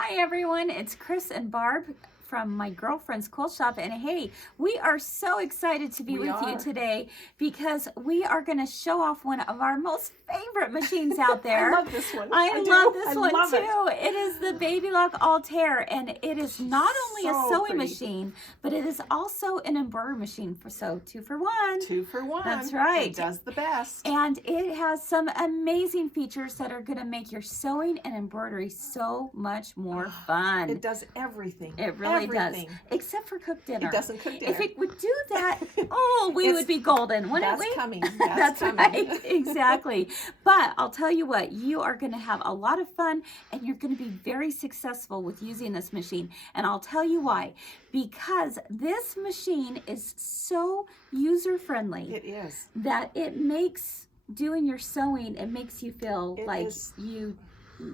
Hi everyone, it's Chris and Barb from my girlfriend's quilt shop, and hey, we are so excited to be with you today because we are going to show off one of our most favorite machines out there. I love this one. I love this one too. It is the Baby Lock Altair, and it is not only a sewing machine, but it is also an embroidery machine. So 2 for 1. 2 for 1. That's right. It does the best. And it has some amazing features that are going to make your sewing and embroidery so much more fun. It does everything. It really does. Except for cook dinner. It doesn't cook dinner. If it would do that, oh, we would be golden, wouldn't we? That's coming. That's right. Exactly. But I'll tell you what, you are going to have a lot of fun and you're going to be very successful with using this machine. And I'll tell you why. Because this machine is so user-friendly. It is. That it makes doing your sewing, it makes you feel like you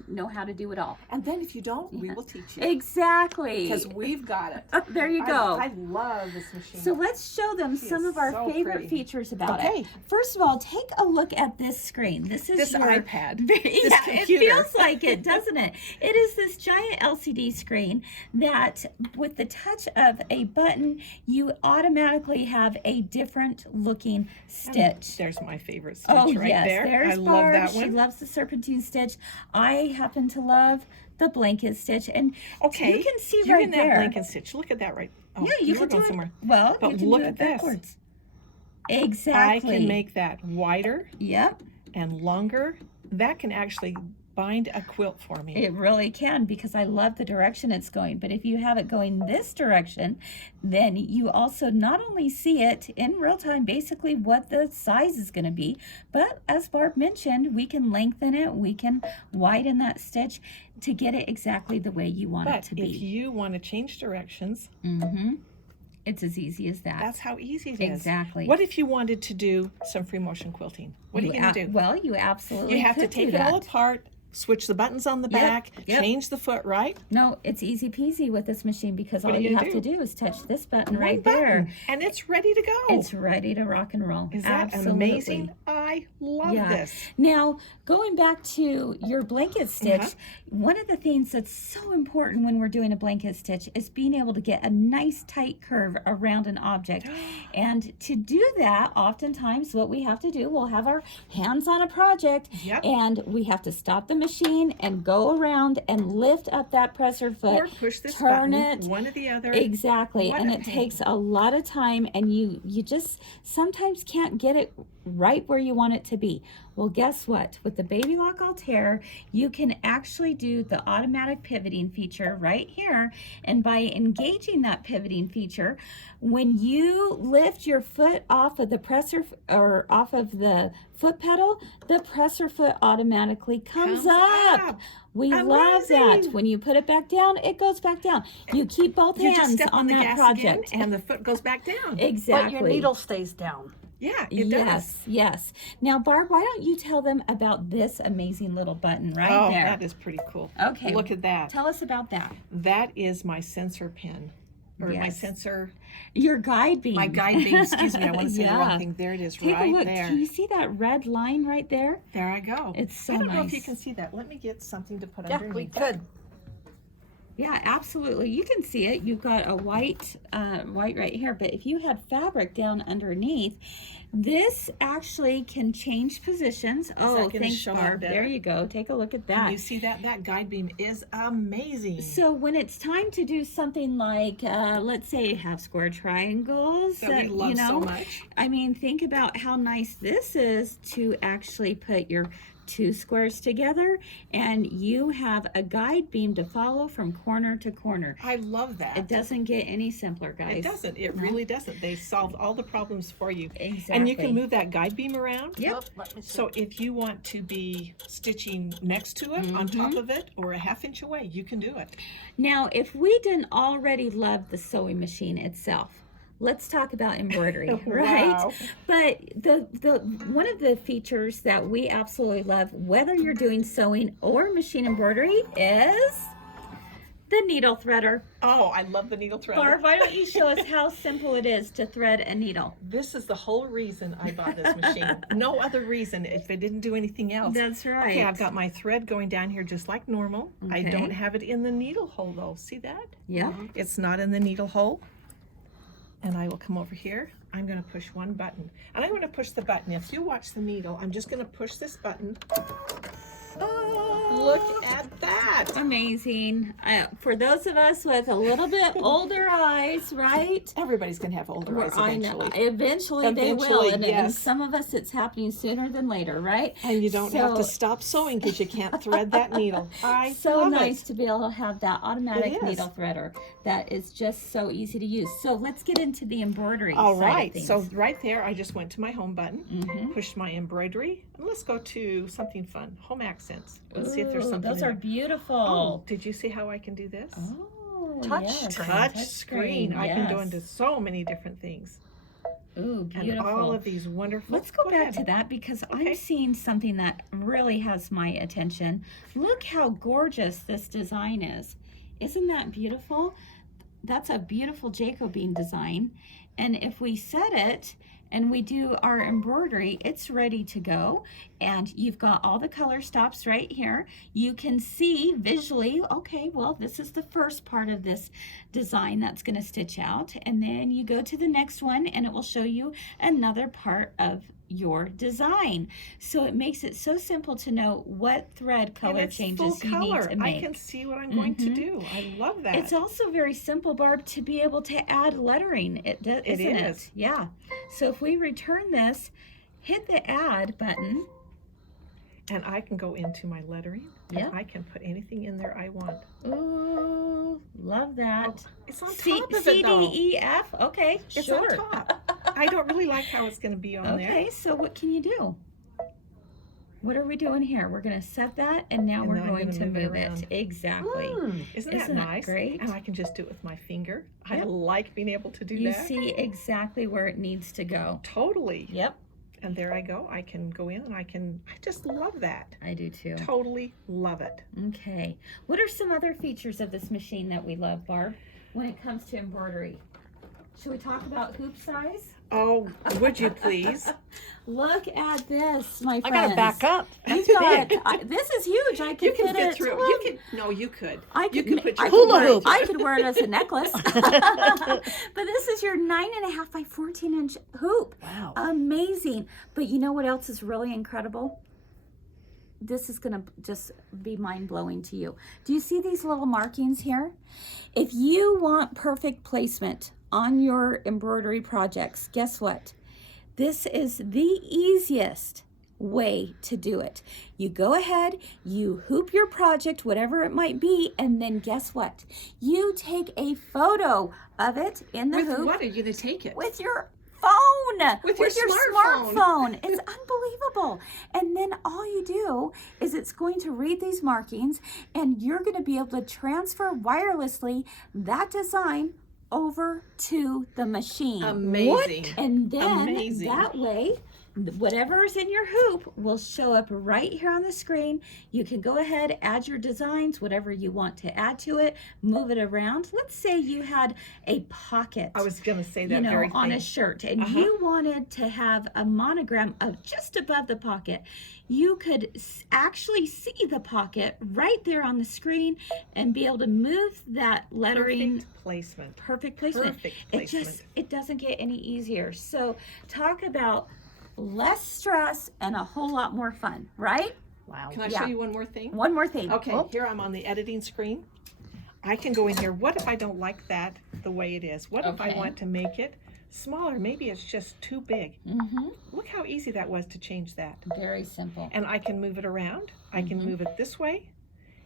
know how to do it all. And then if you don't, we will teach you. Exactly. Because we've got it. There you go. I love this machine. So let's show them some of our favorite features about it. First of all, take a look at this screen. This is your iPad. Yeah, it feels like it, doesn't it? It is this giant LCD screen that with the touch of a button, you automatically have a different looking stitch. There's my favorite stitch right there. There's I love Barb. that one. She loves the serpentine stitch. I happen to love the blanket stitch, and you can see you're right in there. that blanket stitch. Look at that right. Oh, Yeah, you can do it. Somewhere. Well, but you can look do it at this. backwards. Exactly. I can make that wider. Yep. And longer. That can actually bind a quilt for me. It really can, because I love the direction it's going. But if you have it going this direction, then you also not only see it in real time, basically what the size is going to be, but as Barb mentioned, we can lengthen it, we can widen that stitch to get it exactly the way you want it to be. But if you want to change directions, it's as easy as that. That's how easy it is. Exactly. What if you wanted to do some free motion quilting? What are you going to do? Well, you absolutely You have to take it all apart, switch the buttons on the back, change the foot, right? No, it's easy peasy with this machine, because all you have to do is touch this button right there. And it's ready to go. It's ready to rock and roll. Is that amazing? I love this. Now, going back to your blanket stitch, one of the things that's so important when we're doing a blanket stitch is being able to get a nice tight curve around an object. And to do that, oftentimes what we have to do, we'll have our hands on a project and we have to stop the machine and go around and lift up that presser foot, or push this turn button, it, one or the other. Exactly. And it takes a lot of time, and you just sometimes can't get it right where you want it to be. Well, guess what? With the Baby Lock Altair, you can actually do the automatic pivoting feature right here. And by engaging that pivoting feature, when you lift your foot off of the presser or off of the foot pedal, the presser foot automatically comes up. We love that. When you put it back down, it goes back down. You keep both hands on that project, and the foot goes back down. Exactly. But your needle stays down. Yeah, it does. Yes. Now, Barb, why don't you tell them about this amazing little button right there? Oh, that is pretty cool. Okay. Look at that. Tell us about that. That is my sensor pin. Or my sensor. Your guide beam. My guide beam. Excuse me, I want to say the wrong thing. There it is. Take right a look. there. Can you see that red line right there? There I go. It's so nice. I don't know nice. if you can see that. Let me get something to put Yeah, underneath. we could. Yeah, absolutely. You can see it. You've got a white right here. But if you had fabric down underneath, this actually can change positions. Oh, thanks, Barb. There you go. Take a look at that. And you see that? That guide beam is amazing. So when it's time to do something like, let's say, have square triangles that we love so much. I mean, think about how nice this is to actually put your 2 squares together, and you have a guide beam to follow from corner to corner. I love that. It doesn't get any simpler, guys. It doesn't. It really doesn't. They solved all the problems for you. Exactly. And you can move that guide beam around. Yep. Oh, let me see. So if you want to be stitching next to it, on top of it, or a ½ inch away, you can do it. Now, if we didn't already love the sewing machine itself, let's talk about embroidery, right? Wow. But the one of the features that we absolutely love, whether you're doing sewing or machine embroidery, is the needle threader. Oh, I love the needle threader. Barb, why don't you show us how simple it is to thread a needle? This is the whole reason I bought this machine. No other reason if I didn't do anything else. That's right. Okay, I've got my thread going down here just like normal. I Okay. don't have it in the needle hole though. See that? Yeah. It's not in the needle hole. And I will come over here. I'm going to push one button. And I'm going to push the button. If you watch the needle, I'm just going to push this button. Look at that. Amazing. For those of us with a little bit older eyes, right? Everybody's going to have older eyes I eventually. know. Eventually they will. Eventually, And yes. some of us, it's happening sooner than later, right? And you don't have to So- stop sewing because you can't thread that needle. I So love nice it. to be able to have that automatic It is. needle threader that is just so easy to use. So let's get into the embroidery All side of right, things. so right there, I just went to my home button, Mhm. pushed my embroidery, and let's go to something fun, home accents. Let's see if there's Ooh, something those in are there. beautiful. Oh, did you see how I can do this? Oh, Touch yes. screen. Touch screen. I can go yes. into so many different things. Ooh, And beautiful. all of these wonderful. Let's go back ahead. to that because Okay. I'm seeing something that really has my attention. Look how gorgeous this design is. Isn't that beautiful? That's a beautiful Jacobine design. And if we set it and we do our embroidery, it's ready to go. And you've got all the color stops right here. You can see visually, okay, well, this is the first part of this design that's going to stitch out. And then you go to the next one and it will show you another part of your design. So it makes it so simple to know what thread And color it's changes full you color. need to make. I can see what I'm going to Mhm. do. I love that. It's also very simple, Barb, to be able to add lettering, isn't is. it? Yeah. So if we return this, hit the add button. and I can go into my lettering, Yeah. and I can put anything in there I want. Ooh, love that. It's on C, top of C, it though. D, E, F. Okay, It's sure. on top. I don't really like how it's going to be on there. Okay, so what can you do? What are we doing here? We're going to set that, and now And we're now I'm going gonna to move it move it. around. Exactly. Isn't that Isn't that nice? great? And I can just do it with my finger. I Yep. like being able to do You that. see exactly where it needs to go. Totally. Yep, And there I go. I can go in and I just love that. I do too. Totally love it. Okay. What are some other features of this machine that we love, Barb, when it comes to embroidery? Should we talk about hoop size? Oh, would you please? Look at this, my I friends. gotta back up. That's You've got, big. this is huge. I You could can fit fit it. through. Well, You could. No, you could. I You could, could ma- put your I hula could wear, hoop. I could wear it as a necklace. But this is your 9.5 by 14-inch hoop. Wow. Amazing. But you know what else is really incredible? This is going to just be mind-blowing to you. Do you see these little markings here? If you want perfect placement on your embroidery projects, guess what? This is the easiest way to do it. You go ahead, you hoop your project, whatever it might be, and then guess what? You take a photo of it in the With hoop what are you going to take it? with your phone, With your smartphone. It's unbelievable. And then all you do is it's going to read these markings, and you're going to be able to transfer wirelessly that design over to the machine. Amazing. And then Amazing. that way, whatever's in your hoop will show up right here on the screen. You can go ahead, add your designs, whatever you want to add to it, move it around. Let's say you had a pocket, I was going to say that you know, very on thing. a shirt, and Uh-huh. you wanted to have a monogram of just above the pocket. You could actually see the pocket right there on the screen and be able to move that lettering. Perfect placement. Perfect placement. Perfect It placement. it doesn't get any easier. So talk about less stress and a whole lot more fun, right? Wow. Can I Yeah. show you one more thing? One more thing. Okay, Oh, here I'm on the editing screen. I can go in here. What if I don't like that the way it is? What if I Okay. want to make it smaller? Maybe it's just too big. mm-hmm. Look how easy that was to change that. Very simple. And I can move it around. I can Mhm. move it this way.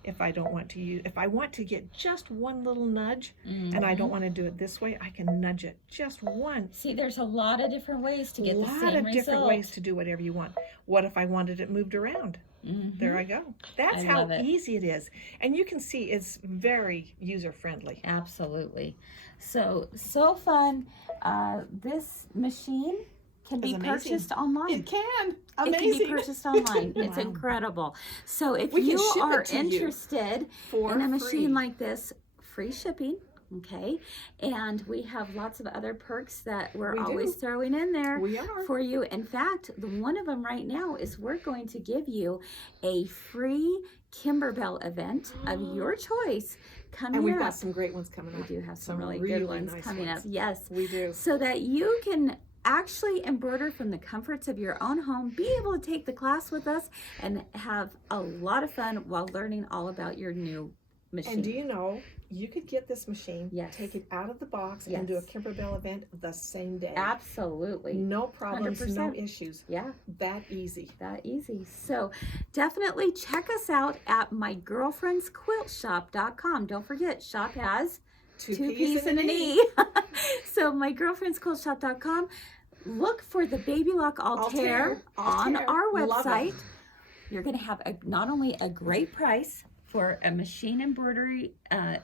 If I don't want to use, if I want to get just one little nudge and I don't want to do it this way, I can nudge it just one. See, there's a lot of different ways to A get the lot same of result. different ways to do whatever you want. What if I wanted it moved around? Mhm. There I go. That's I how love it. easy it is. And you can see it's very user friendly. Absolutely. So fun. This machine can be It's amazing. purchased online. It can. It Amazing. can be purchased online. It's Wow. incredible. So if We can you ship are it to you interested For in a machine free. like this free shipping. Okay, and we have lots of other perks that we're We do. always throwing in there We are. for you. In fact, the one of them right now is we're going to give you a free Kimberbell event of your choice coming And we've up. got some great ones coming We up. do have some really good ones nice coming ones. up. Yes, We do. so that you can actually embroider from the comforts of your own home, be able to take the class with us, and have a lot of fun while learning all about your new machine. And do you know, you could get this machine, Yes. take it out of the box, and do a Yes. Kimberbell event the same day. Absolutely. No problems, 100%. no issues. Yeah, That easy. that easy. So definitely check us out at mygirlfriendsquiltshop.com. Don't forget, shop has two P's and an E. So mygirlfriendsquiltshop.com. Look for the Baby Lock Altair on Altair. our Love it. website. You're going to have not only a great price for a machine embroidery,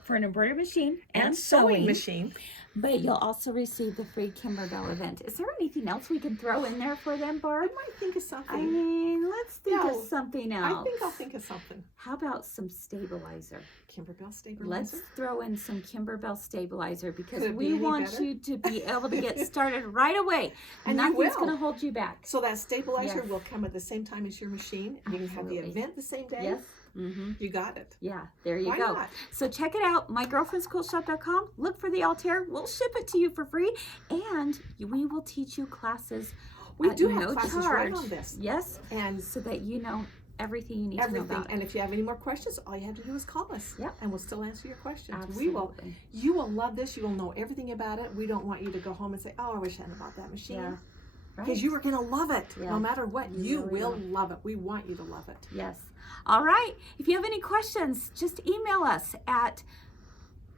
for an embroidery machine and sewing machine. but you'll also receive the free Kimberbell event. Is there anything else we can throw in there for them, Barb? I might think of I something. mean, let's think Yeah, of something else. I think I'll think of something. How about some stabilizer? Kimberbell stabilizer. Let's throw in some Kimberbell stabilizer because Could it be we any want better? you to be able to get started right away. And you Nothing's will. going to hold you back. So that stabilizer Yes. will come at the same time as your machine. And you can have the Absolutely. event the same day. Yes. Mm-hmm. You got it. Yeah, there you Why go. not? So check it out, mygirlfriendsquiltshop.com. Look for the Altair. We'll ship it to you for free, and we will teach you classes We at do no have classes charge. right on this. Yes, And so that you know everything you need to know everything. about it. And if you have any more questions, all you have to do is call us. Yep. And we'll still answer your questions. Absolutely. You will love this. You will know everything about it. We don't want you to go home and say, oh, I wish I had bought that machine. Yeah. Because you are going to love it. Yeah. No matter what, you really will will. love it. We want you to love it. Yes. All right. If you have any questions, just email us at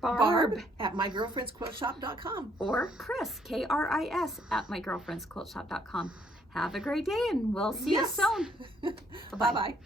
Barb at mygirlfriendsquiltshop.com. or Chris, Kris, at mygirlfriendsquiltshop.com. Have a great day, and we'll see Yes. you soon. Bye-bye. Bye-bye.